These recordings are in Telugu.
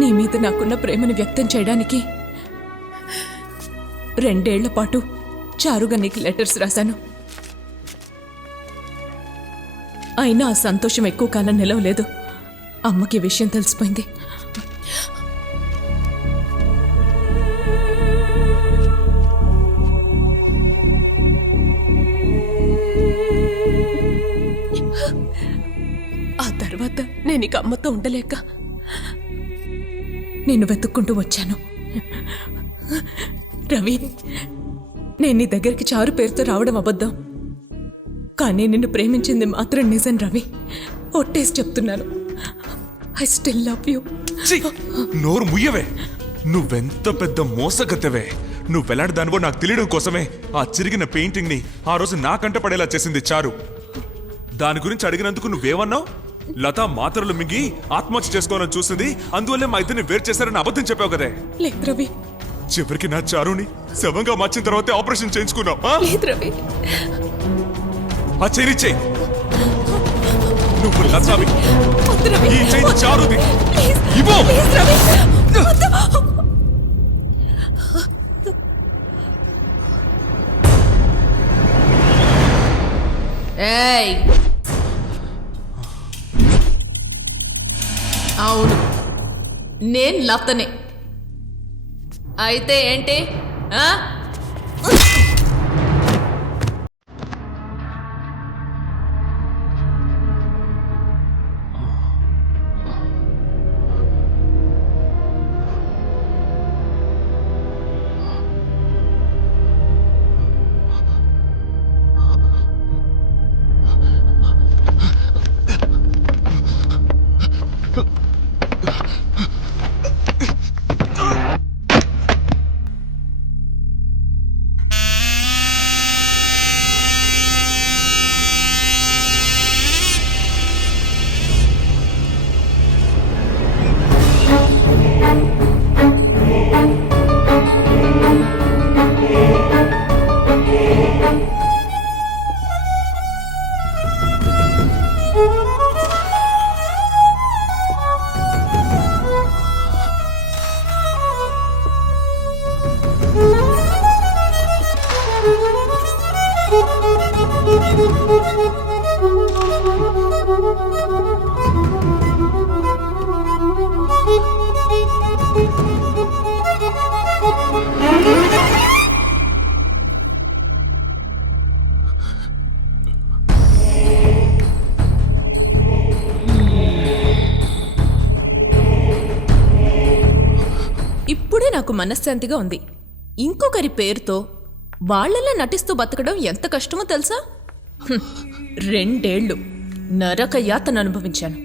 నీ మీద నాకున్న ప్రేమను వ్యక్తం చేయడానికి 2 ఏళ్ల పాటు చారుగా నీకు లెటర్స్ రాశాను. అయినా ఆ సంతోషం ఎక్కువ కాలం నిలవలేదు. అమ్మకి విషయం తెలిసిపోయింది. ఆ తర్వాత నేను ఇక అమ్మతో ఉండలేక నిన్ను వెతుక్కుంటూ వచ్చాను. రవి, నేను నీ దగ్గరికి చారు పేరుతో రావడం అబద్ధం, కానీ నిన్ను ప్రేమించింది మాత్రం నిజం. రవి, ఒట్టేసి చెప్తున్నాను, ఐ స్టిల్ లవ్ యూ. నోరు ముయ్యవే. నువ్వెంత పెద్ద మోసగత్తెవే. నువ్వెలాంటి దానివో నాకు తెలియడం కోసమే ఆ చిరిగిన పెయింటింగ్ ని ఆ రోజు నా కంట పడేలా చేసింది చారు. దాని గురించి అడిగినందుకు నువ్వేమన్నావు? లతా మాత్రలు మింగి ఆత్మహత్య చేసుకోవాలని చూసింది, అందువల్లే మా ఇద్దరిని వేరు చేశారని అబద్ధం చెప్పావు కదే. లేదు రవి. చివరికి నా చారుని శవంగా మార్చిన తర్వాతే ఆపరేషన్ చేయించుకున్నావు. లేదు రవి. ఆ చేయి నువ్వు లతావి. ఈ చేయి చారుది. ఇవ్వు. ఏయ్, అవును, నేను లతనే. అయితే ఏంటి? ఇప్పుడే నాకు మనశ్శాంతిగా ఉంది. ఇంకొకరి పేరుతో వాళ్లలా నటిస్తూ బతకడం ఎంత కష్టమో తెలుసా? 2 ఏళ్లు నరక యాతన అనుభవించాను.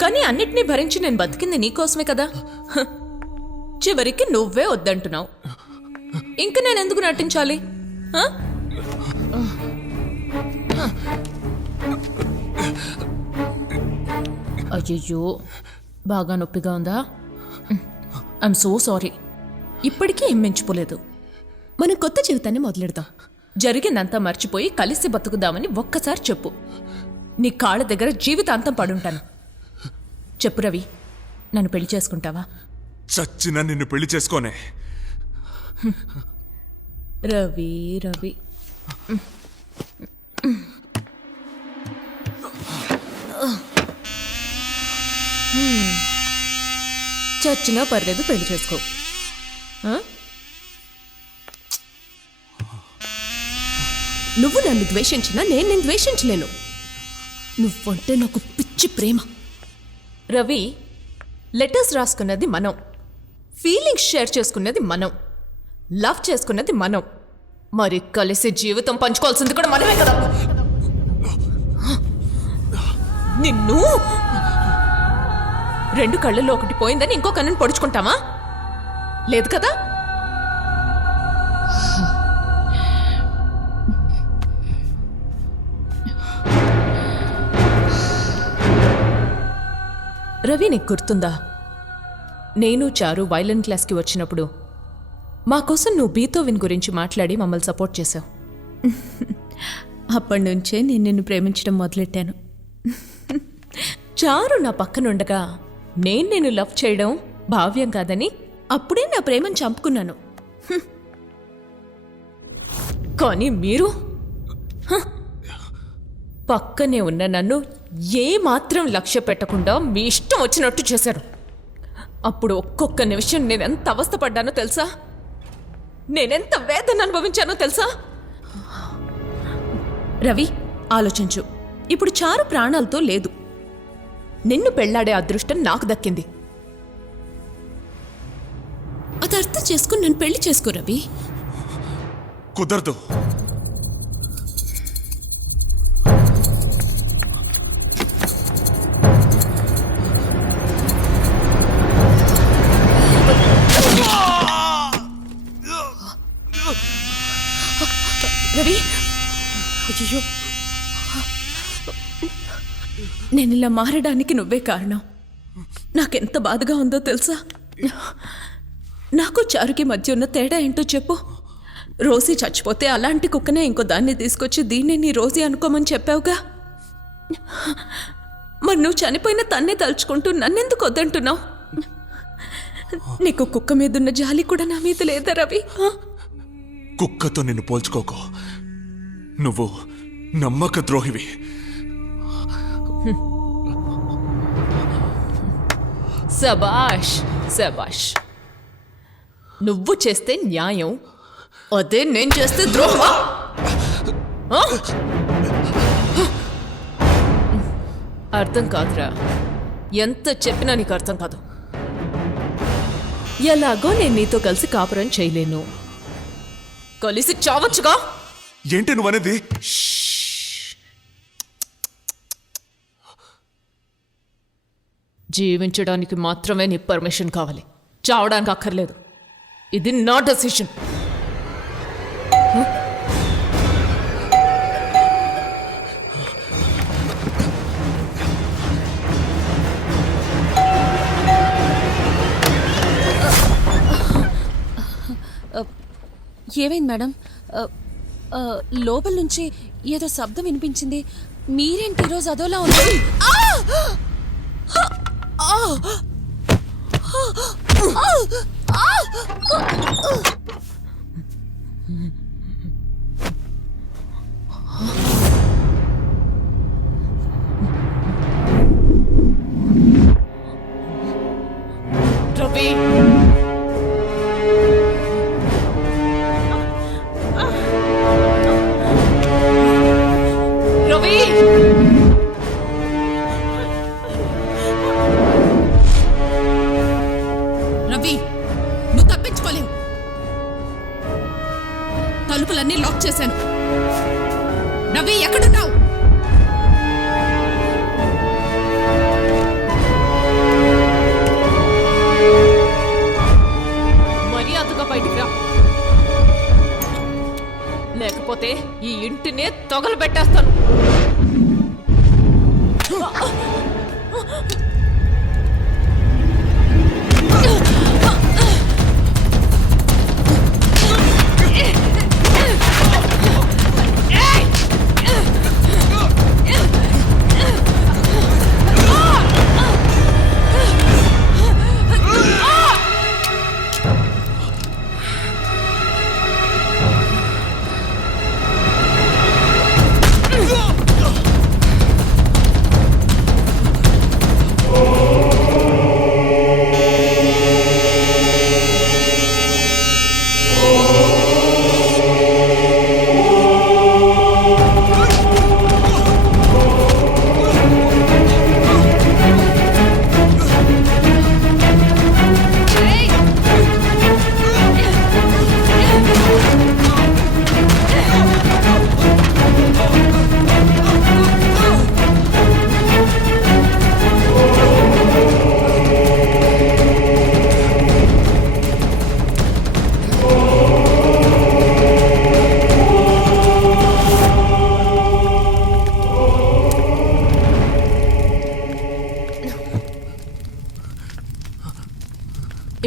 కానీ అన్నిటినీ భరించి నేను బతికింది నీకోసమే కదా. చివరికి నువ్వే వద్దంటున్నావు. ఇంక నేనెందుకు నటించాలి? అయ్యయ్యో, బాగా నొప్పిగా ఉందా? I'm so sorry. ఇప్పటికీ ఏం మించిపోలేదు. మనం కొత్త జీవితాన్ని మొదలెడదాం. జరిగిందంతా మర్చిపోయి కలిసి బతుకుదామని ఒక్కసారి చెప్పు. నీ కాళ్ళ దగ్గర జీవితాంతం పడుంటాను. చెప్పు రవి, నన్ను పెళ్లి చేసుకుంటావా? చచ్చినా నిన్ను పెళ్లి చేసుకోనే. రవి రవి, చచ్చినా పర్లేదు, పెళ్లి చేసుకో. నువ్వు నన్ను ద్వేషించినా నేను నిన్ను ద్వేషించలేను. నువ్వంటే నాకు పిచ్చి ప్రేమ. రవి, లెటర్స్ రాసుకున్నది మనం, ఫీలింగ్స్ షేర్ చేసుకున్నది మనం, లవ్ చేసుకున్నది మనం, మరి కలిసి జీవితం పంచుకోవాల్సింది కూడా మనమే కదా. నిన్ను 2 కళ్ళల్లో ఒకటి పోయిందని ఇంకో కన్నుని పొడుచుకుంటామా? లేదు కదా. రవి, నీకు గుర్తుందా, నేను చారు వైలన్ క్లాస్కి వచ్చినప్పుడు మా కోసం నువ్వు బీతోవెన్ గురించి మాట్లాడి మమ్మల్ని సపోర్ట్ చేశావు. అప్పటి నుంచే నేను నిన్ను ప్రేమించడం మొదలెట్టాను. చారు నా పక్కనుండగా నేను లవ్ చేయడం భావ్యం కాదని అప్పుడే నా ప్రేమను చంపుకున్నాను. హ్మ్. కానీ మీరు పక్కనే ఉన్న నన్ను ఏమాత్రం లక్ష్య పెట్టకుండా మీ ఇష్టం వచ్చినట్టు చేశారు. అప్పుడు ఒక్కొక్క నిమిషం నేనెంత అవస్థపడ్డానో తెలుసా? నేనెంత వేదన అనుభవించానో తెలుసా? రవి, ఆలోచించు. ఇప్పుడు చారు ప్రాణాలతో లేదు. నిన్ను పెళ్లాడే అదృష్టం నాకు దక్కింది. అది అర్థం చేసుకుని నన్ను పెళ్లి చేసుకో రవి. కుదరదు. రవి, అయ్యో, నేను ఇలా మారడానికి నువ్వే కారణం. నాకెంత బాధగా ఉందో తెలుసా? నాకు చారుకి మధ్య ఉన్న తేడా ఏంటో చెప్పు. రోజీ చచ్చిపోతే అలాంటి కుక్కనే ఇంకో దాన్ని తీసుకొచ్చి దీన్ని నీ రోజీ అనుకోమని చెప్పావుగా. మరి నువ్వు చనిపోయిన తన్నే తలుచుకుంటూ నన్నెందుకు వద్దంటున్నావు? నీకు కుక్క మీదున్న జాలి కూడా నా మీద లేదా రవి? కుక్కతో నిన్ను పోల్చుకోకు. నువ్వు నమ్మక ద్రోహివి. శబాష్ శబాష్. నువ్వు చేస్తే న్యాయం, అదే నేను చేస్తే ద్రోహమా? అర్థం కాదురా. ఎంత చెప్పినా నీకు అర్థం కాదు. ఎలాగో నేను నీతో కలిసి కాపురం చేయలేను. కలిసి చావచ్చుగా. ఏంటి నువ్వనేది? జీవించడానికి మాత్రమే నీ పర్మిషన్ కావాలి, చావడానికి అక్కర్లేదు. ఇది నా డెసిషన్. ఏమైంది మేడం? లోపల నుంచి ఏదో శబ్దం వినిపించింది. మీరేంటి ఈరోజు అదోలా ఉన్నారు? రవి, రవి, రవి, నువ్వు తప్పించుకోలేవు. తలుపులన్నీ లాక్ చేశాను. రవి, ఎక్కడున్నావు? మర్యాదగా బయటికి రా, లేకపోతే ఈ ఇంటినే తగలబెట్టేస్తాను.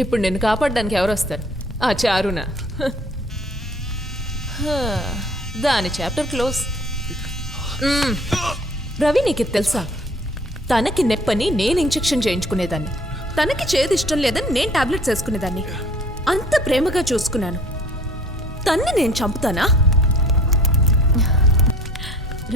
ఇప్పుడు నిన్ను కాపాడడానికి ఎవరు వస్తారు? ఆ చారునా? దాని చాప్టర్ క్లోజ్. రవి, నీకు తెలుసా, తనకి నెప్పని నేను ఇంజెక్షన్ చేయించుకునేదాన్ని. తనకి చేదు ఇష్టం లేదని నేను టాబ్లెట్స్ వేసుకునేదాన్ని. అంత ప్రేమగా చూసుకున్నాను. తన్ని నేను చంపుతానా?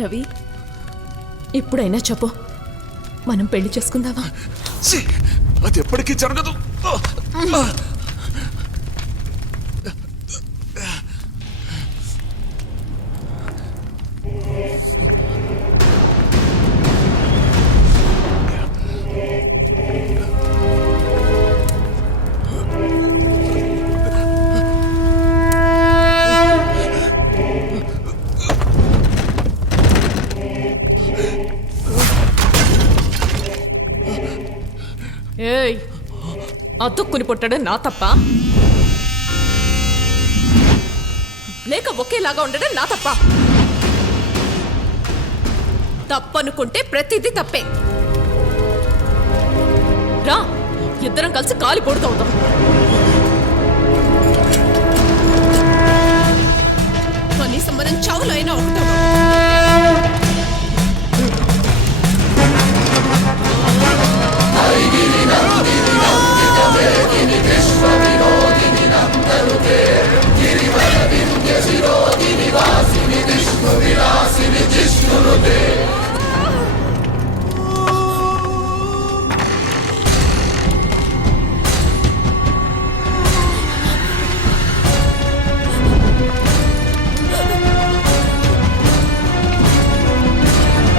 రవి, ఇప్పుడైనా చెప్పు, మనం పెళ్లి చేసుకుందామా? ఛీ! అది ఎప్పటికీ జరగదు. ఏయ్, అతుక్కుని పుట్టడం నా తప్ప, లేక ఒకేలాగా ఉండడం నా తప్ప? తప్పనుకుంటే ప్రతిదీ తప్పే. రా, ఇద్దరం కలిసి కాలి పొడుతవుతాం. కనీసం మనం చావులో అయినా ఒకటం.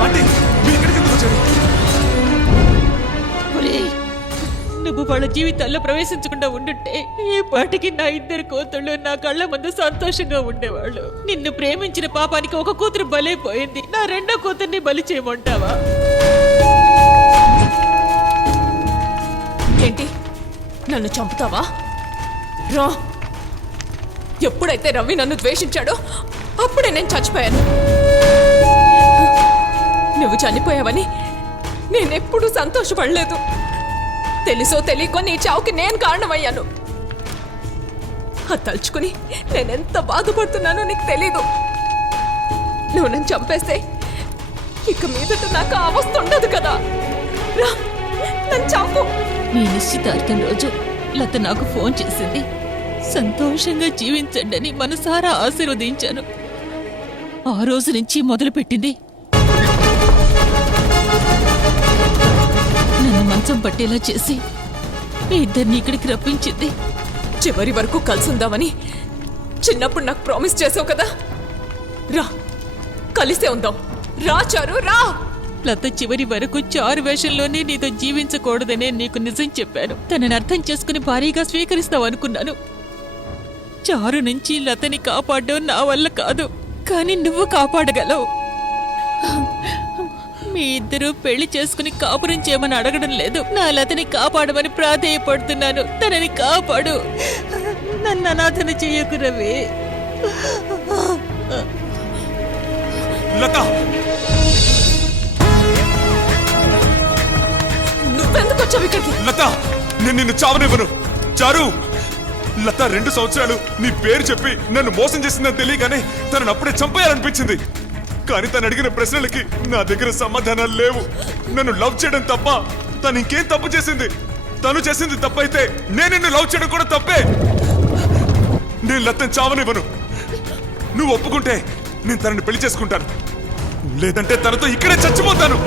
ఆంటీ, మీరు ఇక్కడికి ఎందుకు వచ్చారు? ఒరేయ్, నువ్వు వాళ్ళ జీవితాల్లో ప్రవేశించకుండా ఉండుంటే ఈ పాటికి నా ఇద్దరు కూతుళ్ళు నా కళ్ళ ముందు సంతోషంగా ఉండేవాళ్ళు. నిన్ను ప్రేమించిన పాపానికి ఒక కూతురు బలైపోయింది. నా రెండో కూతుర్ని బలి చేయమంటావా? ఏంటి, నన్ను చంపుతావా? రా. ఎప్పుడైతే రవి నన్ను ద్వేషించాడో అప్పుడే నేను చచ్చిపోయాను. నువ్వు చనిపోయావని నేనెప్పుడూ సంతోషపడలేదు. తెలుసో తెలియకో నీ చావుకి నేను కారణమయ్యాను. అది తలుచుకుని నేనెంత బాధపడుతున్నానో నీకు తెలీదు. నువ్వు నన్ను చంపేస్తే ఇక మీదట నాకు ఆ అవస్థ ఉండదు కదా. రా, నన్ను చంపు. నీ నిశ్చితార్థం రోజు లత నాకు ఫోన్ చేసింది. సంతోషంగా జీవించండి అని మనసారా ఆశీర్వదించాను. ఆ రోజు నుంచి మొదలుపెట్టింది నన్ను మంచం పట్టేలా చేసి మీ ఇద్దరిని ఇక్కడికి రప్పించింది. చివరి వరకు కలిసి ఉందామని చిన్నప్పుడు నాకు ప్రామిస్ చేసావు కదా. రా, కలిసే ఉందాం. రా చారు, రా. లత చివరి వరకు చారు వేషంలోనే నీతో జీవించకూడదనే నీకు నిజం చెప్పాను. తనని అర్థం చేసుకుని భారీగా స్వీకరిస్తావు అనుకున్నాను. చారు నుంచి లతని కాపాడడం నా వల్ల కాదు, కానీ నువ్వు కాపాడగలవు. మీ ఇద్దరు పెళ్లి చేసుకుని కాపురం చేయమని అడగడం లేదు, నా లతని కాపాడమని ప్రాధేయపడుతున్నాను. తనని కాపాడు, నన్ను అనాథన చెయ్యకు రవి. లత, నువ్వెందుకు వచ్చావు ఇక్కడికి? లత, నేను నిన్ను చావనివ్వను. చారు, లత 2 సంవత్సరాలు నీ పేరు చెప్పి నన్ను మోసం చేసిందని తెలియగానే తనను అప్పుడే చంపేయాలనిపించింది. కానీ తను అడిగిన ప్రశ్నలకి నా దగ్గర సమాధానాలు లేవు. నన్ను లవ్ చేయడం తప్ప తను ఇంకేం తప్పు చేసింది? తను చేసింది తప్పైతే నేను నిన్ను లవ్ చేయడం కూడా తప్పే. నేను లతను చావనివ్వను. నువ్వు ఒప్పుకుంటే నేను తనని పెళ్లి చేసుకుంటాను, లేదంటే తనతో ఇక్కడే చచ్చిపోతాను.